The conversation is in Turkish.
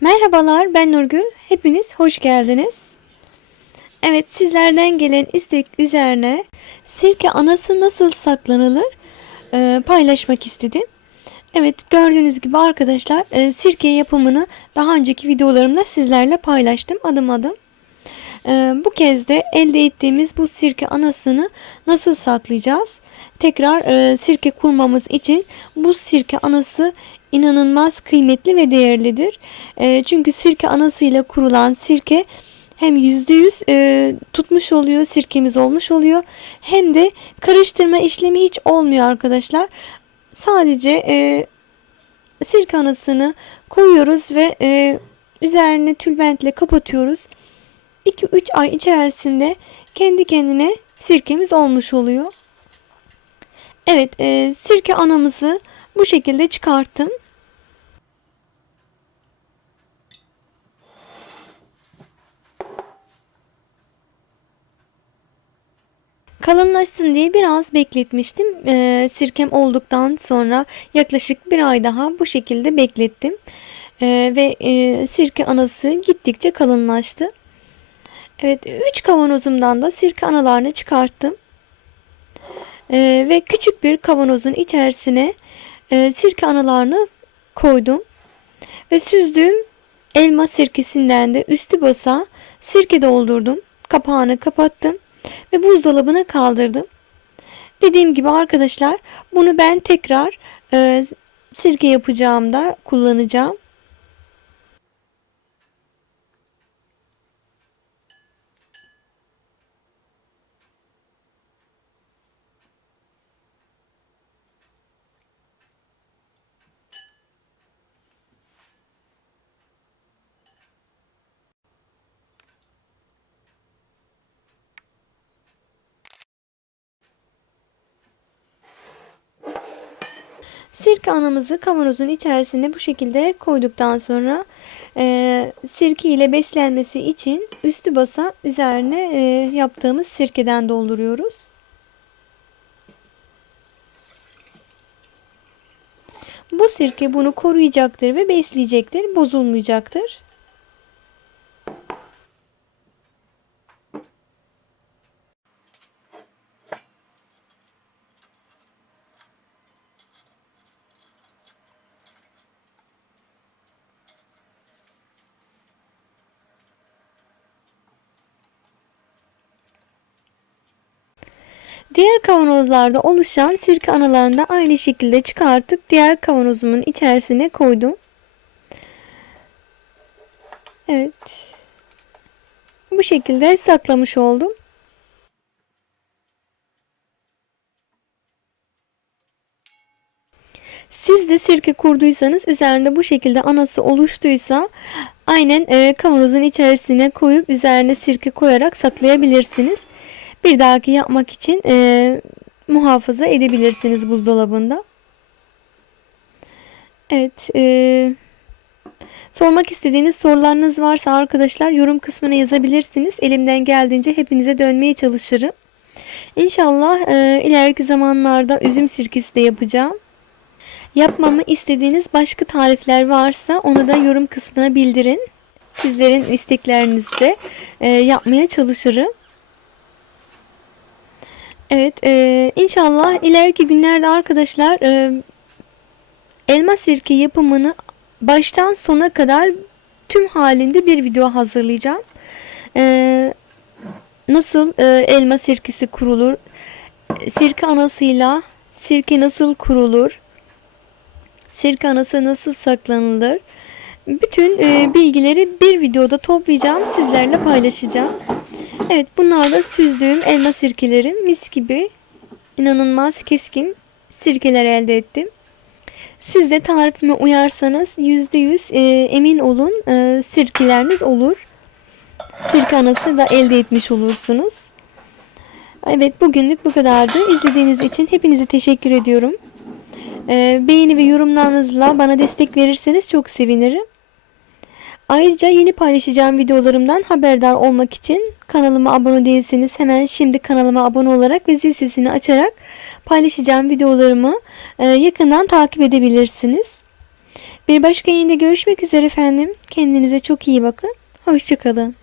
Merhabalar ben Nurgül. Hepiniz hoş geldiniz. Evet sizlerden gelen istek üzerine sirke anası nasıl saklanılır e, paylaşmak istedim. Evet gördüğünüz gibi arkadaşlar e, sirke yapımını daha önceki videolarımda sizlerle paylaştım adım adım. E, bu kez de elde ettiğimiz bu sirke anasını nasıl saklayacağız? Tekrar e, sirke kurmamız için bu sirke anası inanılmaz kıymetli ve değerlidir. E, çünkü sirke anasıyla kurulan sirke hem %100 e, tutmuş oluyor, sirkemiz olmuş oluyor. Hem de karıştırma işlemi hiç olmuyor arkadaşlar. Sadece e, sirke anasını koyuyoruz ve üzerine tülbentle kapatıyoruz. 2-3 ay içerisinde kendi kendine sirkemiz olmuş oluyor. Evet sirke anamızı bu şekilde çıkarttım. Kalınlaşsın diye biraz bekletmiştim. E, sirkem olduktan sonra yaklaşık bir ay daha bu şekilde beklettim. E, ve e, sirke anası gittikçe kalınlaştı. Evet 3 kavanozumdan da sirke analarını çıkarttım. E, ve küçük bir kavanozun içerisine e, sirke analarını koydum. Ve süzdüğüm elma sirkesinden de üstü basa sirke doldurdum. Kapağını kapattım ve buzdolabına kaldırdım. Dediğim gibi arkadaşlar bunu ben tekrar e, sirke yapacağımda kullanacağım. Sirke anamızı kavanozun içerisine bu şekilde koyduktan sonra e, sirke ile beslenmesi için üstü basa üzerine e, yaptığımız sirkeden dolduruyoruz. Bu sirke bunu koruyacaktır ve besleyecektir, bozulmayacaktır. Diğer kavanozlarda oluşan sirke analarını da aynı şekilde çıkartıp diğer kavanozumun içerisine koydum. Evet. Bu şekilde saklamış oldum. Siz de sirke kurduysanız üzerinde bu şekilde anası oluştuysa aynen e, kavanozun içerisine koyup üzerine sirke koyarak saklayabilirsiniz. Bir dahaki yapmak için e, muhafaza edebilirsiniz buzdolabında. Evet. E, sormak istediğiniz sorularınız varsa arkadaşlar yorum kısmına yazabilirsiniz. Elimden geldiğince hepinize dönmeye çalışırım. İnşallah e, ileriki zamanlarda üzüm sirkesi de yapacağım. Yapmamı istediğiniz başka tarifler varsa onu da yorum kısmına bildirin. Sizlerin isteklerinizde e, yapmaya çalışırım. Evet e, inşallah ileriki günlerde arkadaşlar e, elma sirke yapımını baştan sona kadar tüm halinde bir video hazırlayacağım. E, nasıl e, elma sirkesi kurulur? Sirke anasıyla sirke nasıl kurulur? Sirke anası nasıl saklanılır? Bütün e, bilgileri bir videoda toplayacağım, sizlerle paylaşacağım. Evet bunlar da süzdüğüm elma sirkelerim. Mis gibi inanılmaz keskin sirkeler elde ettim. Siz de tarifime uyarsanız %100 e, emin olun e, sirkeleriniz olur. Sirke anası da elde etmiş olursunuz. Evet bugünlük bu kadardı. İzlediğiniz için hepinize teşekkür ediyorum. E, beğeni ve yorumlarınızla bana destek verirseniz çok sevinirim. Ayrıca yeni paylaşacağım videolarımdan haberdar olmak için kanalıma abone değilseniz hemen şimdi kanalıma abone olarak ve zil sesini açarak paylaşacağım videolarımı e, yakından takip edebilirsiniz. Bir başka yayında görüşmek üzere efendim. Kendinize çok iyi bakın. Hoşçakalın.